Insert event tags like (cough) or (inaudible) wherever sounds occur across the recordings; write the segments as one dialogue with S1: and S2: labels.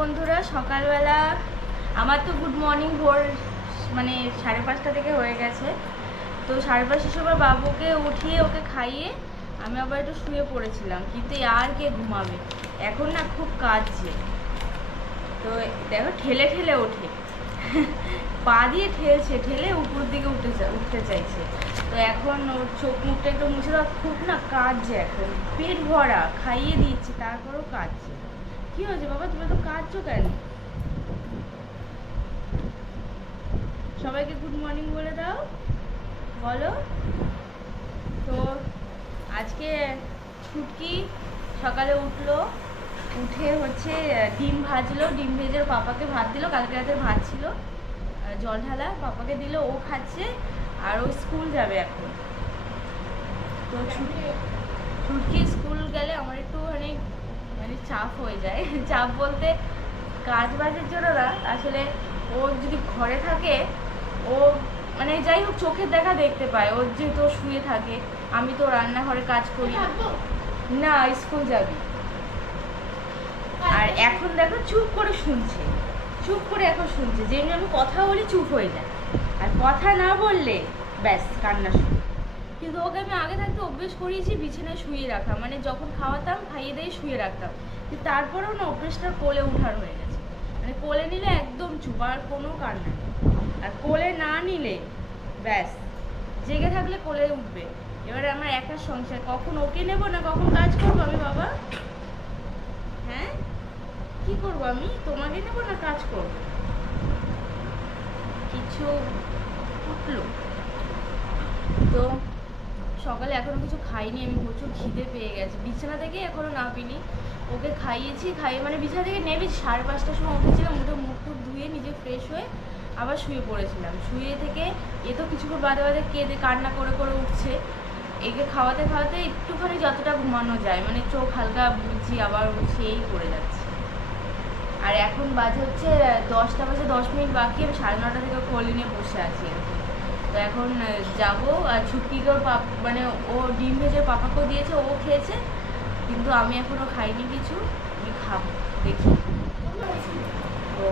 S1: বন্ধুরা, সকালবেলা আমার তো গুড মর্নিং ভোর মানে সাড়ে পাঁচটা থেকে হয়ে গেছে। তো সাড়ে পাঁচটার সময় বাবুকে উঠিয়ে ওকে খাইয়ে আমি আবার একটু শুয়ে পড়েছিলাম, কিন্তু আর কে ঘুমাবে? এখন না খুব কাজছে তো দেখো, ঠেলে ঠেলে ওঠে। (laughs) পা দিয়ে ঠেলছে, ঠেলে উপর দিকে উঠে উঠতে চাইছে। তো এখন ওর চোখ মুখটা একটু মুছে দেওয়া খুব না কাজছে এখন। পেট ভরা, খাইয়ে দিচ্ছে, তারপরেও কাজছে কি হয়েছে বাবা? তুমি তো কাঁদছো কেন? সবাইকে গুড মর্নিং বলে দাও। বলো। তো আজকে ছুটকি সকালে উঠল, উঠে হচ্ছে ডিম ভাজলো। ডিম ভেজে পাপাকে ভাত দিল। কালকে রাতে ভাত ছিল। জল ঢালা, পাপাকে দিল, ও খাচ্ছে, আর ও স্কুল যাবে এখন। তো ছুটি ছুটকি স্কুল গেলে আমার একটু মানে মানে চাপ হয়ে যায়। (laughs) চাপ বলতে কাজ বাজের জন্য না আসলে ও যদি ঘরে থাকে ও মানে যাই হোক চোখের দেখা দেখতে পায়। ওর যেহেতু ও শুয়ে থাকে আমি তো রান্নাঘরে কাজ করি না স্কুল যাবি। আর এখন দেখো চুপ করে শুনছে। চুপ করে এখন শুনছে। যেমনি আমি কথা বলি চুপ হয়ে যায়। আর কথা না বললে ব্যাস কান্না শুরু। কিন্তু ওকে আমি আগে থাকতে অভ্যেস করিয়েছি বিছানায় শুয়ে রাখা। মানে যখন খাওয়াতাম, খাইয়ে দিয়ে শুয়ে রাখতাম। কিন্তু তারপরেও না অভ্যেসটা কোলে উঠার হয়ে গেছে। মানে কোলে নিলে একদম চুপ, আর কোনো কান্না আর কোলে না নিলে, ব্যাস, জেগে থাকলে কোলে উঠবে। এবারে আমার একার সংসার, কখন ওকে নেব না কখন কাজ করব আমি, বাবা? হ্যাঁ? কি করব আমি? তোমাকে নেব না কাজ করব? কিছু উঠল। তো সকালে এখনও কিছু খাইনি, আমি প্রচুর খিদে পেয়ে গেছে। বিছানা থেকে এখনও না পিনি ওকে খাইয়েছি, খাইয়ে মানে বিছানা থেকে নেমে সাড়ে পাঁচটার সময় উঠেছিলাম, উঠে মুখ টুক ধুয়ে নিজে ফ্রেশ হয়ে আবার শুয়ে পড়েছিলাম। শুয়ে থেকে এ তো কিছুক্ষণ বাদে বাদে কেঁদে কান্না করে করে উঠছে। একে খাওয়াতে খাওয়াতে একটুখানি যতটা ঘুমানো যায় মানে চোখ হালকা বুঝছি আবার এই করে যাচ্ছে। আর এখন বাজে হচ্ছে দশটা, বাজে দশ মিনিট বাকি, আমি সাড়ে নটা থেকে কোলে নিয়ে বসে আছি। তো এখন যাব। আর ছুটকিকে ওর পাপ মানে ও ডিম ভেজে পাপাকেও দিয়েছে, ও খেয়েছে। কিন্তু আমি এখনও খাইনি কিছু। আমি খাব, দেখি। ও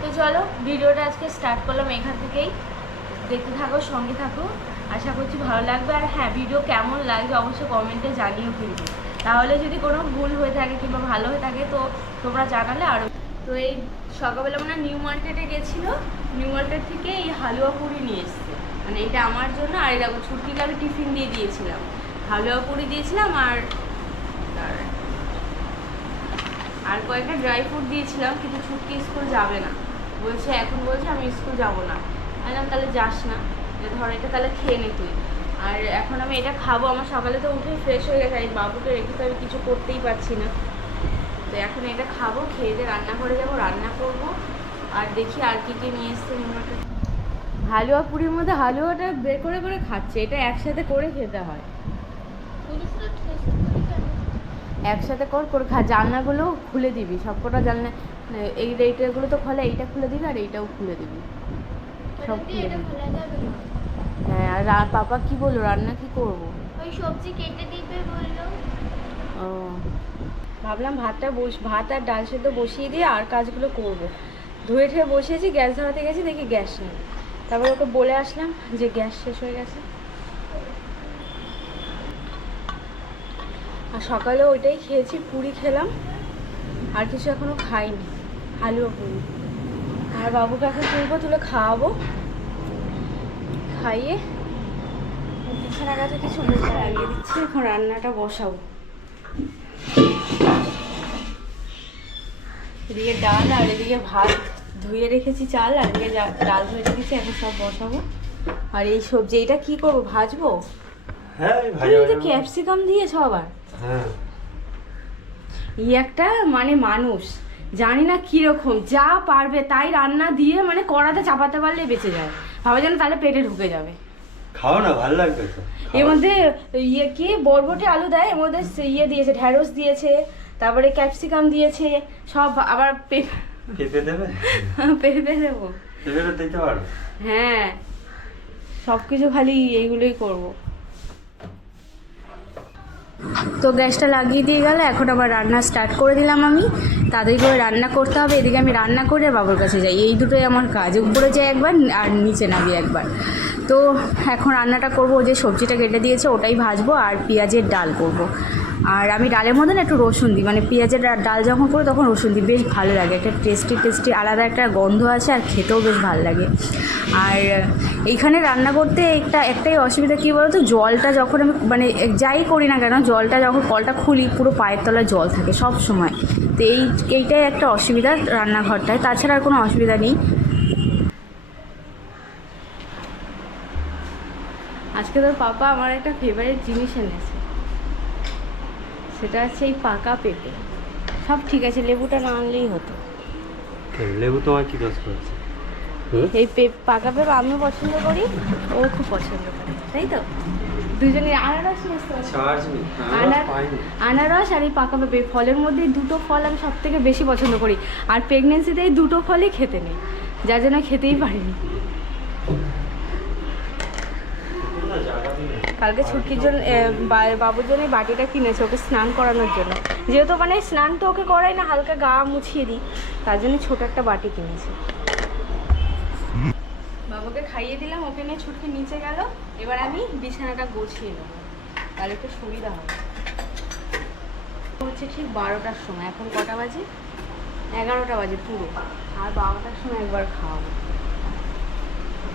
S1: তো চলো, ভিডিওটা আজকে স্টার্ট করলাম এখান থেকেই। দেখতে থাকো, সঙ্গে থাকো। আশা করছি ভালো লাগবে। আর হ্যাঁ ভিডিও কেমন লাগবে অবশ্যই কমেন্টে জানিও কিন্তু। তাহলে যদি কোনো ভুল হয়ে থাকে কিংবা ভালো হয়ে থাকে, তো তোমরা জানালে আরও তো এই সকালবেলা মানে নিউ মার্কেটে গেছিল, নিউ মার্কেট থেকে এই হালুয়া পুরি নিয়ে এসছে। মানে এটা আমার জন্য, আর এই দেখো ছুটকিকে আমি টিফিন দিয়ে দিয়েছিলাম। হালুয়া পুরি দিয়েছিলাম আর আর- কয়েকটা ড্রাই ফ্রুট দিয়েছিলাম, কিন্তু ছুটকি স্কুল যাবে না। বলছে, এখন বলছে আমি স্কুল যাব না। তাহলে যাস না। ধর এটা তাহলে খেয়ে নে তুই। আর এখন আমি এটা খাব আমার সকালে তো উঠেই ফ্রেশ হয়ে গেছে এই বাবুকে রেখে তো আমি কিছু করতেই পারছি না। তো এখন এটা খাব খেয়ে দিয়ে রান্না করে যাব রান্না করব আর দেখি আর কি কি নিয়ে এসছে হালুয়া পুরির মধ্যে হালুয়াটা বের করে করে খাচ্ছে এটা একসাথে করে খেতে হয়। একসাথে কর করে খা জানলাগুলো খুলে দিবি সবকটা জানলা এই এইটাগুলো তো খোলে এইটা খুলে দিবি আর এইটাও খুলে দিবি। সব খুলে দিবি। হ্যাঁ আর পাপা কি বলল? রান্না কি করব?
S2: ওই সবজি কেটে দিবে বলল।
S1: ও। ভাবলাম ভাতটা বস ভাত আর ডাল সেদ্ধ বসিয়ে দিয়ে আর কাজগুলো করব। ধুয়ে ঠুয়ে বসিয়েছি গ্যাস ধরাতে গেছি দেখি গ্যাস নেই। তারপর ওকে বলে আসলাম যে গ্যাস শেষ হয়ে গেছে। আর সকালে ওইটাই খেয়েছি পুরি খেলাম। আর কিছু এখনও খাইনি হালুয়া পুরি। আর বাবুকে এখন তুলবো তুলে খাওয়াবো। খাইয়ে বিছানা কাছে কিছু লাগিয়ে দিচ্ছি। এখন রান্নাটা বসাবো। এদিকে ডাল আর এদিকে ভাত ধুয়ে রেখেছি চাল আর এদিকে ডাল ধুয়ে রেখেছি এখন সব বসাবো। আর এই সবজি এটা কি করব ভাজবো?
S3: হ্যাঁ
S1: ক্যাপসিকাম দিয়েছ আবার।
S3: হ্যাঁ।
S1: ই একটা মানে মানুষ জানি না কীরকম যা পারবে তাই রান্না দিয়ে মানে কড়াতে চাপাতে পারলে বেঁচে যায়। ভাবে যেন তাহলে পেটে ঢুকে যাবে।
S3: খাও না ভালো লাগবে তো।
S1: এর মধ্যে ইয়ে কি বরবটি আলু দেয় এর মধ্যে ইয়ে দিয়েছে ঢ্যাঁড়স দিয়েছে তারপরে ক্যাপসিকাম দিয়েছে সব আবার পেঁপে
S3: পেঁপে দেবে?
S1: পেঁপে দেবো।
S3: পেঁপে দিতে পারো?
S1: হ্যাঁ সব কিছু খালি এইগুলোই করব। তো গ্যাসটা লাগিয়ে দিয়ে গেল, এখন আবার রান্না স্টার্ট করে দিলাম আমি। তাড়াতাড়ি করে রান্না করতে হবে, এদিকে আমি রান্না করে বাবুর কাছে যাই। এই দুটোই আমার কাজ, উপরে যাই একবার আর নিচে নামি একবার। তো এখন রান্নাটা করব যে সবজিটা কেটে দিয়েছে, ওটাই ভাজবো আর পেঁয়াজের ডাল করব। আর আমি ডালের মধ্যে না একটু রসুন দিই মানে পেঁয়াজের ডাল যখন করি তখন রসুন দিই, বেশ ভালো লাগে। একটা টেস্টি টেস্টি আলাদা একটা গন্ধ আছে আর খেতেও বেশ ভালো লাগে। আর এইখানে রান্না করতে একটা, একটাই অসুবিধা কী বলতো, জলটা যখন আমি মানে যাই করি না কেন, জলটা যখন কলটা খুলি, পুরো পায়ের তলায় জল থাকে সব সময়। তো এই, এইটাই একটা অসুবিধা রান্নাঘরটায়, তাছাড়া আর কোনো অসুবিধা নেই। আজকে তোর পাপা আমার একটা ফেভারিট জিনিস এনেছে। সেটা হচ্ছে এই পাকা পেঁপে। সব ঠিক আছে লেবুটা না আনলেই হতো।
S3: লেবু তোমার কি দোষ করেছে?
S1: এই পাকা পেঁপে আমিও পছন্দ করি ও খুব পছন্দ করে তাই তো? দুজনে আনারস
S3: আনারস
S1: আর এই পাকা পেঁপে ফলের মধ্যে দুটো ফল আমি সব থেকে বেশি পছন্দ করি। আর প্রেগনেন্সিতে এই দুটো ফলই খেতে নেই যার জন্য খেতেই পারিনি
S3: না, জায়গাতেই নেই।
S1: কালকে ছুটির জন্য বাবুর জন্য বাটিটা কিনেছে ওকে স্নান করানোর জন্য। যেহেতু মানে স্নান তো ওকে করাই না, হালকা গা মুছিয়ে দিই, তার জন্য ছোট একটা বাটি কিনেছে। বাবুকে খাইয়ে দিলাম, ওকে নিয়ে ছুটকে নিচে গেল, এবার আমি বিছানাটা গুছিয়ে নেব। তাহলে একটু সুবিধা হবে। হচ্ছে ঠিক বারোটার সময়, এখন কটা বাজে? এগারোটা বাজে পুরো। আর বারোটার সময় একবার খাওয়াবো।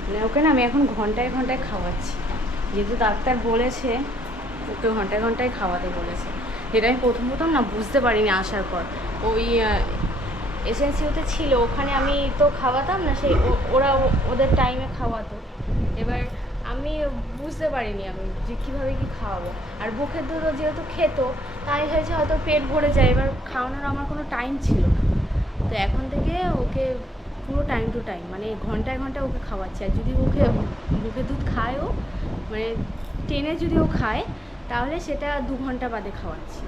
S1: মানে ওকে না আমি এখন ঘন্টায় ঘন্টায় খাওয়াচ্ছি। যেহেতু ডাক্তার বলেছে, ওকে ঘন্টায় ঘন্টায় খাওয়াতে বলেছে। যেটা আমি প্রথম প্রথম না বুঝতে পারিনি আসার পর। ওই এসএনসি এসএনসিওতে ছিল, ওখানে আমি তো খাওয়াতাম না, সেই ওরা ওদের টাইমে খাওয়াতো। এবার আমি বুঝতে পারিনি আমি যে কীভাবে কি খাওয়াবো। আর বুকের দুধও যেহেতু খেত, তাই হয়েছে হয়তো পেট ভরে যায়, এবার খাওয়ানোর আমার কোনো টাইম ছিল না। তো এখন থেকে ওকে পুরো টাইম টু টাইম মানে ঘন্টায় ঘন্টায় ওকে খাওয়াচ্ছি। আর যদি ওকে বুকে দুধ খায় ও মানে টেনে যদি ও খায়, তাহলে সেটা দু ঘণ্টা বাদে খাওয়াচ্ছি।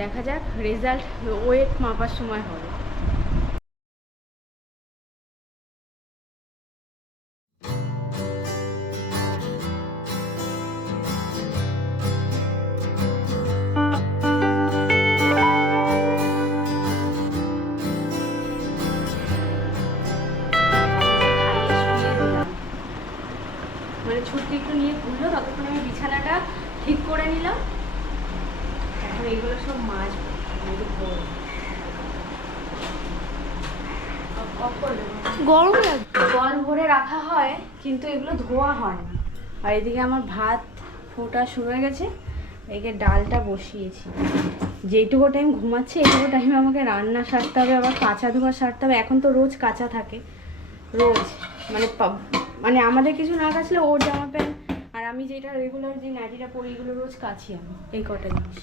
S1: দেখা যাক রেজাল্ট ওয়েট মাপার সময় হবে। ঘুরলো ততক্ষণ আমি বিছানাটা ঠিক করে নিলাম। এখন এগুলো সব মাছ
S2: গরম
S1: জল ভরে রাখা হয় কিন্তু এগুলো ধোয়া হয় না। আর এদিকে আমার ভাত ফোটা শুরু হয়ে গেছে। এদিকে ডালটা বসিয়েছি। যেটুকু টাইম ঘুমাচ্ছে এইটুকু টাইমে আমাকে রান্না সারতে হবে আবার কাঁচা ধোয়া সারতে হবে। এখন তো রোজ কাঁচা থাকে। রোজ। মানে মানে আমাদের কিছু না কাচলে ওর জামা প্যান্ট আমি যেটা রেগুলার যে নাইটিটা পরি এগুলো রোজ কাছি আমি এই কটা জিনিস।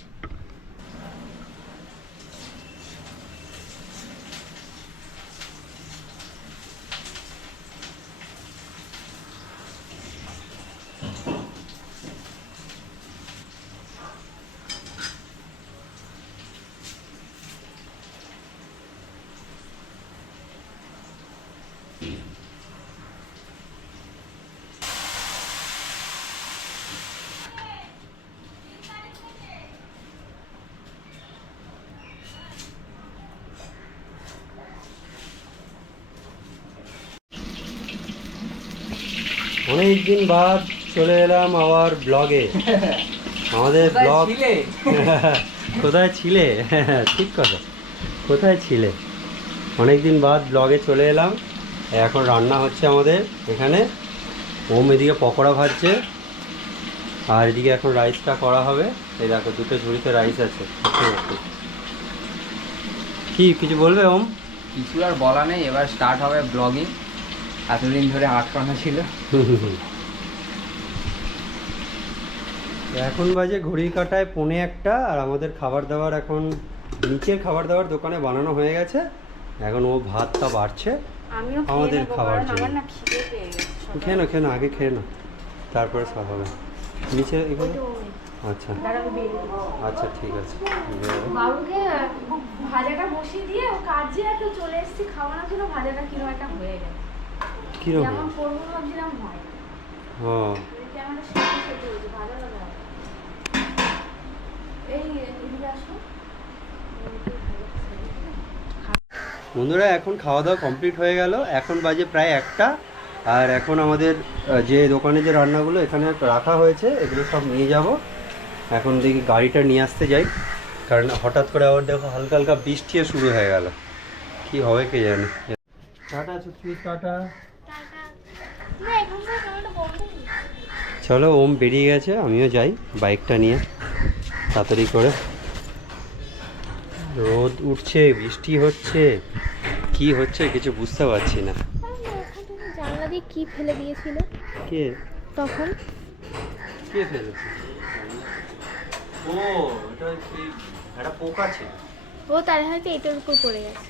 S3: অনেকদিন বাদ চলে এলাম আবার ব্লগে। আমাদের ব্লগ (laughs) কোথায় ছিলে? (laughs) ঠিক কথা। কোথায় ছিলে? অনেক দিন বাদ ব্লগে চলে এলাম। এখন রান্না হচ্ছে আমাদের এখানে। ওম এদিকে পকোড়া ভাজছে। আর এদিকে এখন রাইসটা করা হবে। এই দেখো দুটো ঝুড়িতে রাইস আছে। কি কিছু বলবে ওম?
S4: কিছু আর বলা নেই। এবার স্টার্ট হবে ব্লগিং। এতদিন ধরে আটকানো ছিল।
S3: এখন বাজে ঘড়ির কাটায় পৌনে একটা আর আমাদের খাবার দাবার এখন নিচের খাবার দাবার দোকানে বানানো হয়ে গেছে। এখন ও ভাতটা বাড়ছে। আমাদের খাবার জন্য। খেয়ে না খেয়ে না আগে খেয়ে না তারপরে সব হবে। নিচে এগুলো? আচ্ছা। আচ্ছা ঠিক আছে।
S1: বাবুকে ভাজাটা বসিয়ে দিয়ে ও কাজে এত চলে এসেছি খাওয়ানোর জন্য ভাজাটা কীরকম একটা হয়ে গেছে।
S3: কীরকম
S1: যেমন করব ভাবছিলাম হয়। না।
S3: ও
S1: ক্যামেরা সামনে সেট হয়েছে ভালো লাগে এই এদিকে আসো।
S3: বন্ধুরা এখন খাওয়া দাওয়া কমপ্লিট হয়ে গেল। এখন বাজে প্রায় একটা। আর এখন আমাদের যে দোকানে যে রান্নাগুলো এখানে রাখা হয়েছে এগুলো সব নিয়ে যাব। এখন দেখি গাড়িটা নিয়ে আসতে যাই। কারণ হঠাৎ করে আবার দেখো হালকা হালকা বৃষ্টিও শুরু হয়ে গেল। কি হবে কে জানে। টাটা টাটা
S2: না এখন তো ক্যামেরাটা বন্ধ
S3: চলো ওম বেরিয়ে গেছে আমিও যাই বাইকটা নিয়ে। তাড়াতাড়ি করে। রোদ উঠছে বৃষ্টি হচ্ছে। কি হচ্ছে কিছু বুঝতে পারছি না।
S2: জানলা দিয়ে কি ফেলে দিয়েছিল?
S3: কে?
S2: তখন?
S3: কে ফেলেছে? ও এটা কি একটা পোকা ছিল।
S2: ও তার হয়তো এটার উপর পড়ে গেছে।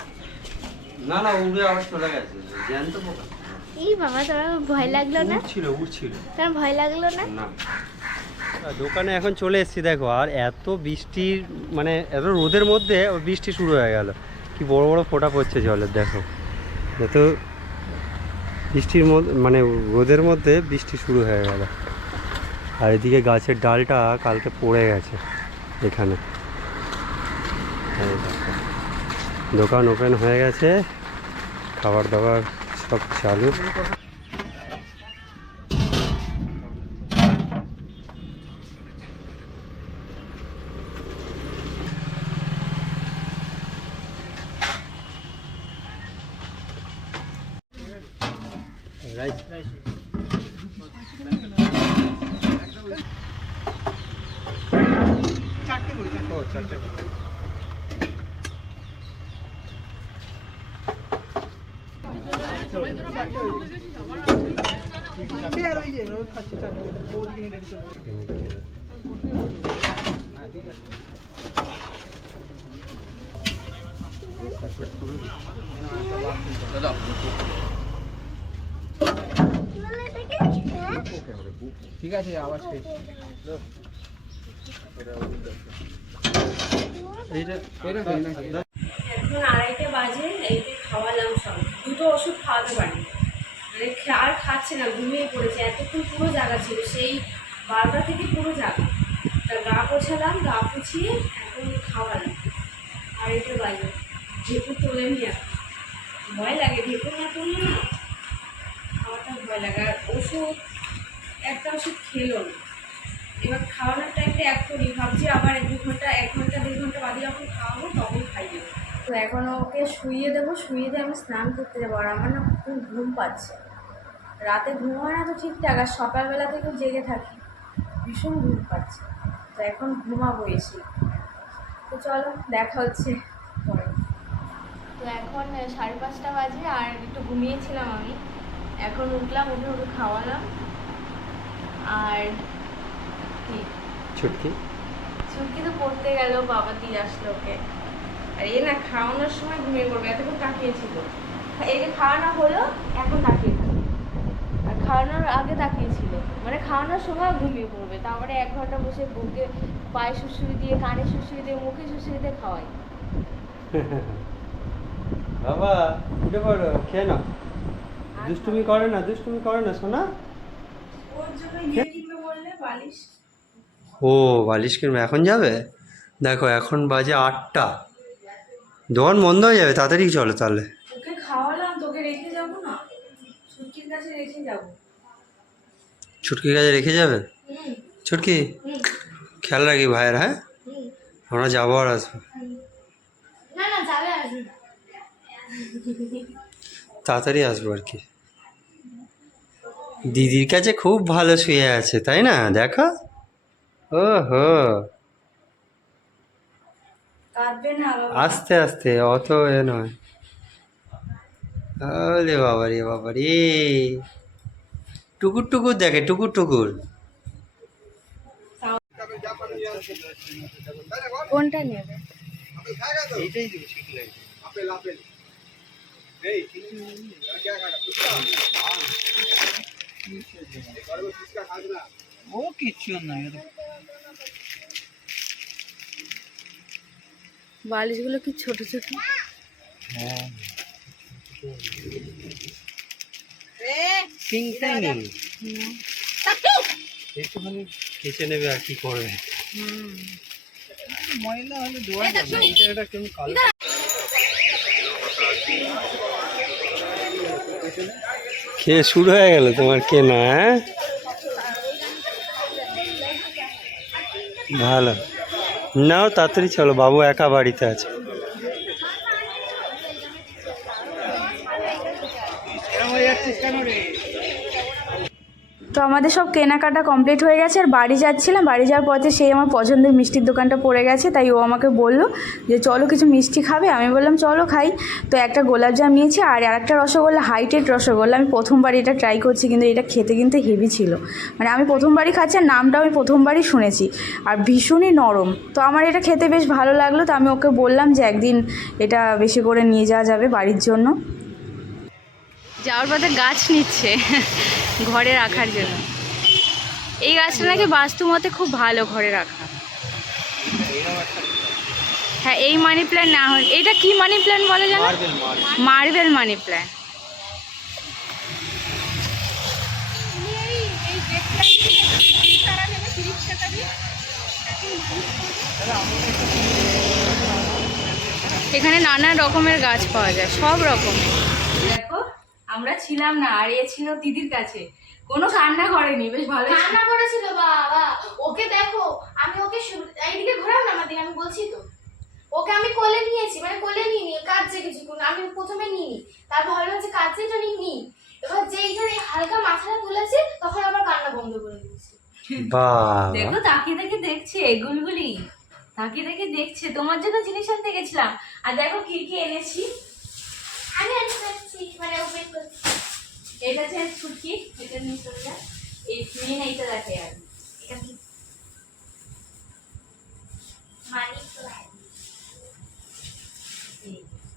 S3: না না উড়ে আবার চলে গেছে। জ্যান্ত পোকা।
S2: এই বাবা তোমার ভয় লাগল না?
S3: উড়ছিল উড়ছিল।
S2: তোমার ভয় লাগল না?
S3: না। দোকানে এখন চলে এসেছি দেখো আর এত বৃষ্টির মানে এত রোদের মধ্যে বৃষ্টি শুরু হয়ে গেল। কি বড় বড় ফোঁটা পড়ছে জলের দেখো। এত বৃষ্টির মধ্যে মানে রোদের মধ্যে বৃষ্টি শুরু হয়ে গেল। আর এদিকে গাছের ডালটা কালকে পড়ে গেছে এখানে। দোকান ওপেন হয়ে গেছে খাবার দাবার সব চালু রাইস ও চারটে
S4: ঠিক আছে আবার শেষ
S3: এইটা
S4: এটা দিই নাকি?
S1: এখন আড়াইটে বাজে এইতে খাওয়ালাম সব দুটো ওষুধ খাওয়াতে পারি। মানে আর খাচ্ছে না, ঘুমিয়ে পড়েছে। এতক্ষণ পুরো জায়গা ছিল, সেই বারোটা থেকে পুরো জায়গা তা গা পোছালাম গা পুছিয়ে এখন খাওয়ালাম। আড়াইটে বাজে ঢেকুর তোলেনি নিয়ে ভয় লাগে, ঢেকুর না তুললে না খাওয়াটা ভয় লাগে। আর ওষুধ, একটা ওষুধ খেলো না। এবার খাওয়ানোর টাইমটা এক করি, ভাবছি আবার এক দু ঘণ্টা, এক ঘণ্টা, দেড় ঘণ্টা বাদে যখন দেবো তো এখন ওকে শুইয়ে দেবো শুইয়ে দিয়ে আমি স্নান করতে যাব। আর আমার না খুব ঘুম পাচ্ছে। রাতে ঘুম হয় না তো ঠিকঠাক আর সকালবেলা থেকেও জেগে থাকি। ভীষণ ঘুম পাচ্ছে। তো এখন ঘুমাবো এসে। তো চলো দেখা হচ্ছে পরে। তো এখন সাড়ে পাঁচটা বাজে আর একটু ঘুমিয়েছিলাম আমি। এখন উঠলাম উঠে উঠে খাওয়ালাম। আর কি?
S3: ছুটকি?
S1: চুমকি তো পড়তে গেল বাবা দিয়ে আসলো ওকে। আর এ না খাওয়ানোর সময় ঘুমিয়ে পড়বে এতক্ষণ তাকিয়েছিল এই যে খাওয়ানো হলো এখন তাকিয়ে থাকবে। আর খাওয়ানোর আগে তাকিয়েছিল মানে খাওয়ানোর সময় ঘুমিয়ে পড়বে তারপরে এক ঘণ্টা বসে বুকে পায়ে শুশুরি দিয়ে কানে শুশুরি দিয়ে মুখে শুশুরি দিয়ে খাওয়াই। (laughs)
S3: বাবা উঠে পড়ো খেয়ে নাও। দুষ্টুমি করে না দুষ্টুমি করে না
S1: জন্য ইয়ে কিনবে বললে বালিশ।
S3: ও বালিশ কিনবে এখন যাবে? দেখো এখন বাজে আটটা। দোকান বন্ধ হয়ে যাবে তাড়াতাড়ি চলো তাহলে।
S1: ওকে খাওয়ালাম তোকে রেখে যাব না? ছুটির কাছে রেখে যাব।
S3: ছুটকির কাছে রেখে যাবে? ছুটকি? খেয়াল রাখি ভাইয়ের হ্যাঁ? আমরা যাব আর আসব। তাড়াতাড়ি আসব আর কি। দিদির কাছে খুব ভালো শুয়ে আছে তাই না? দেখো। ও হো
S1: কাঁদবে না
S3: আস্তে আস্তে অত এ নয়। ওলে বাবা রে বাবা রে। টুকুর টুকুর দেখে টুকুর টুকুর।
S2: কোনটা নেবে
S4: ও কিচ্ছু না।
S1: বালিশগুলো কি ছোট ছোট?
S3: পিং টাইনি একটুখানি কেচে নেবে আর কি করবে। খেয়ে শুরু হয়ে গেল তোমার কেনা হ্যাঁ? ভালো। নাও তাড়াতাড়ি চলো বাবু একা বাড়িতে আছে।
S1: তো আমাদের সব কেনাকাটা কমপ্লিট হয়ে গেছে, আর বাড়ি যাচ্ছিলাম। বাড়ি যাওয়ার পথে সেই আমার পছন্দের মিষ্টির দোকানটা পড়ে গেছে, তাই ও আমাকে বলল যে, চলো কিছু মিষ্টি খাবে? আমি বললাম, চলো খাই। তো একটা গোলাপজাম নিয়েছি, আর আরেকটা রসগোল্লা, হাইটেড রসগোল্লা। আমি প্রথমবার এটা ট্রাই করছি, কিন্তু এটা খেতে কিন্তু হেভি ছিল। মানে আমি প্রথমবারই খাচ্ছি, আর নামটাও আমি প্রথমবারই শুনেছি, আর ভীষণই নরম। তো আমার এটা খেতে বেশ ভালো লাগল, তো আমি ওকে বললাম যে, একদিন এটা বেশি করে নিয়ে যাওয়া যাবে বাড়ির জন্য। যাওয়ার পথে গাছ নিচ্ছে। ঘরে রাখার জন্য। এই গাছটা নাকি বাস্তু মতে খুব ভালো ঘরে রাখা। হ্যাঁ এই মানি প্ল্যান্ট না হয় এটা কি মানি প্ল্যান্ট বলে জানো? মার্বেল মানি প্ল্যান্ট এখানে নানা রকমের গাছ পাওয়া যায় সব রকমের দেখো। আমরা ছিলাম না আর এ ছিল দিদির কাছে। কোনো কান্না করেনি বেশ ভালো
S2: কান্না করেছিল বাবা। ওকে দেখো আমি ওকে এইদিকে ঘোরাও না আমাদের আমি বলছি তো। ওকে আমি কোলে নিয়েছি মানে কোলে নিয়ে নিয়ে কাঁদছে কিছুক্ষণ আমি প্রথমে নিই তারপর ভাবলাম যে কাঁদছে তো নিই। এবার যেই যে এই হালকা মাথাটা তুলেছে তখন আবার কান্না বন্ধ করে দিয়েছি।
S1: দেখো তাকিয়ে দেখে দেখছে গুলগুলি তাকিয়ে দেখে দেখছে তোমার জন্য জিনিস আনতে গেছিলাম। আর দেখো কি কি এনেছি।
S2: আমি আনতে পারছি মানে ওপেন
S1: এটা হচ্ছে ছুটকি এটা নিয়ে চলে যা। এই মেন এইটা দেখে আর এটা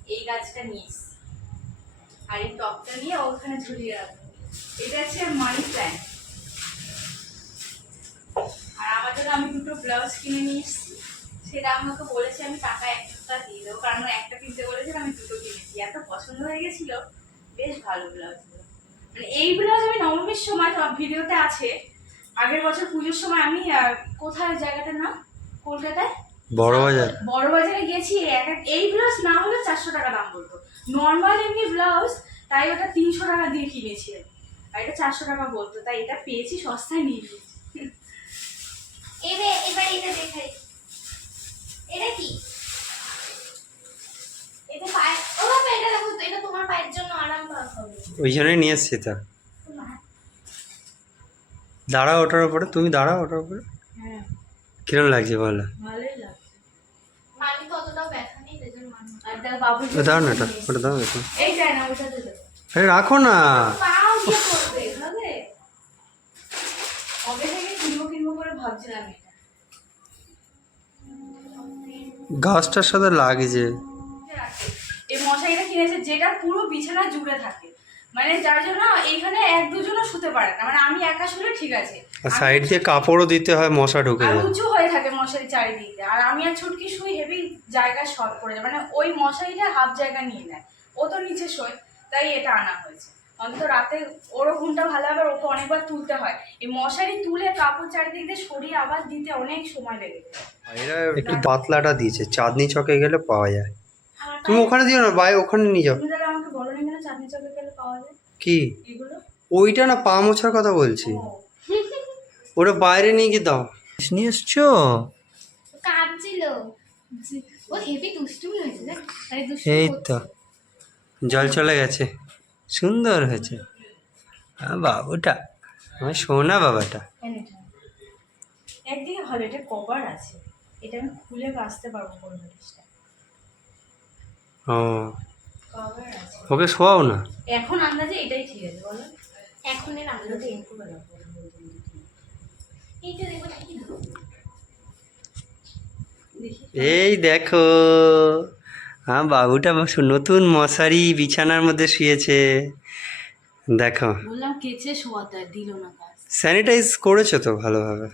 S1: এই- গাছটা নিস। আর এই টপটা নিয়ে ওখানে ঝুলিয়ে রাখব এটা হচ্ছে মানি প্ল্যান্ট আর জন্য আমি দুটো ব্লাউজ কিনে নিয়ে এসেছি। সেটা আমাকে বলেছে আমি টাকা একটা দিয়ে দেবো কারণ একটা কিনতে বলেছে আমি দুটো কিনেছি। এত পছন্দ হয়ে গেছিল বেশ ভালো ব্লাউজগুলো মানে এই ব্লাউজ আমি নবমীর সময় তোমার ভিডিওতে আছে আগের বছর পুজোর সময় আমি কোথায় জায়গাটার নাম? কলকাতায়?
S3: বড় বাজার
S1: বড় বাজারে গেছি এই ব্লাউজ না হলে চারশো টাকা দাম বলতো। নর্মাল এমনি ব্লাউজ তাই ওটা তিনশো টাকা দিয়ে কিনেছি। আর এটা চারশো টাকা বলতো তাই এটা পেয়েছি সস্তায় নিয়ে নিয়েছি।
S2: এবার এবার এটা দেখাই। এটা কি? এটা পায়ে ও বাবা এটা দেখো এটা তোমার পায়ের জন্য আরাম হবে।
S3: ওই জন্যই নিয়ে এসছি তা দাঁড়াও ওটার উপরে তুমি দাঁড়াও ওটার উপরে।
S1: হ্যাঁ।
S3: কিরম লাগছে বলো? দাও না এটা ওটা দাও এটা আরে রাখো না। গাছটার সাথে লাগছে।
S1: মশারিটা কিনেছে যেটা পুরো বিছানা জুড়ে থাকে। মানে যার জন্য এইখানে এক দুজনও শুতে পারে না। মানে আমি একা শুলে ঠিক আছে।
S3: আর সাইড দিয়ে কাপড়ও দিতে হয় মশা ঢুকে
S1: আর উঁচু হয়ে থাকে মশারি চারিদিকে। আর আমি আর ছুটকি শুই হেভি জায়গা শর্ট করে যায় মানে ওই মশারিটা হাফ জায়গা নিয়ে নেয়। ও তো নিচে শোয় তাই এটা আনা হয়েছে। অন্তত রাতে ওরও ঘুমটা ভালো হবে আর ওকে অনেকবার তুলতে হয়। এই মশারি তুলে কাপড় চারিদিক দিয়ে সরিয়ে আবার দিতে অনেক সময় লেগে যায়।
S3: একটু পাতলাটা দিয়েছে। চাঁদনি চকে গেলে পাওয়া যায়। তুমি ওখানে দিও না ভাই ওখানে নিয়ে যাও।
S1: তুমি তাহলে আমাকে বলো না কেন চাঁদনি চকে গেলে পাওয়া যায়?
S3: কি?
S1: এগুলো?
S3: ওইটা না পা মোছার কথা বলছি। ওটা বাইরে নিয়ে গিয়ে দাও। নিয়ে এসছো?
S2: কাঁদছিল। ও হেভি দুষ্টুমি হয়েছে দেখ।
S1: তাই দুষ্টু
S3: এই তো। জল চলে গেছে। সুন্দর হয়েছে। হ্যাঁ বাবুটা। আমার সোনা বাবাটা।
S1: একদিকে ভালো এটা কভার আছে। এটা আমি খুলে বাঁচতে পারব কোন জিনিসটা
S3: ও। ওকে শোয়াও না।
S1: এখন আন্দাজে এটাই ঠিক আছে বলো।
S2: এখন এর কি
S3: এই দেখো হ্যাঁ বাবুটা বসো, নতুন মশারি বিছানার মধ্যে শুয়েছে। দেখো।
S1: বললাম কেচে শোয়াতে দিল না কাজ।
S3: স্যানিটাইজ করেছ তো ভালোভাবে?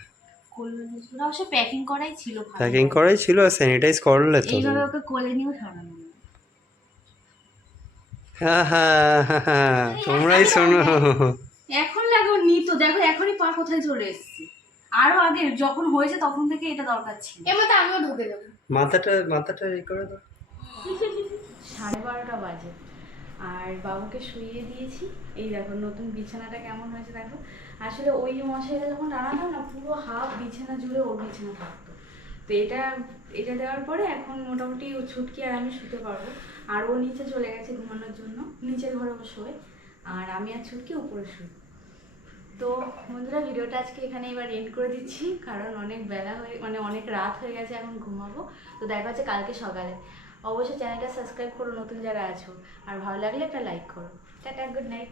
S1: প্যাকিং করাই ছিল
S3: প্যাকিং করাই ছিল স্যানিটাইজ করলে তো।
S1: এইভাবে ওকে কোলে নিয়েও সরানো না।
S3: হ্যাঁ হ্যাঁ হ্যাঁ, হ্যাঁ, তোমরাই শোনো।
S1: এখন লাগো নি তো দেখো এখনই পা কোথায় চলে এসেছি।
S5: আরও আগে যখন হয়েছে তখন থেকে এটা দরকার ছিল।
S2: এর মধ্যে আমিও ঢুকে দেবো
S3: মাথাটা মাথাটা এই করে দাও।
S1: সাড়ে বারোটা বাজে। আর বাবুকে শুইয়ে দিয়েছি। এই দেখো নতুন বিছানাটা কেমন হয়েছে দেখো। আসলে ওই মশাইটা যখন টানাতাম না পুরো হাফ বিছানা জুড়ে ওর বিছানা থাকতো। তো এটা এটা দেওয়ার পরে এখন মোটামুটি ও ছুটকি আর আমি শুতে পারব। আর ও নিচে চলে গেছে ঘুমানোর জন্য, নিচের ঘরে ও শোয়। আর আমি আর ছুটকি উপরে শুই। তো বন্ধুরা, ভিডিওটা আজকে এখানে এবার এন্ড করে দিচ্ছি, কারণ অনেক বেলা হয়ে মানে অনেক রাত হয়ে গেছে এখন ঘুমাবো। তো দেখা হচ্ছে কালকে সকালে। অবশ্যই চ্যানেলটা সাবস্ক্রাইব করো, নতুন যারা আছো। আর ভালো লাগলে একটা লাইক করো। Tata good night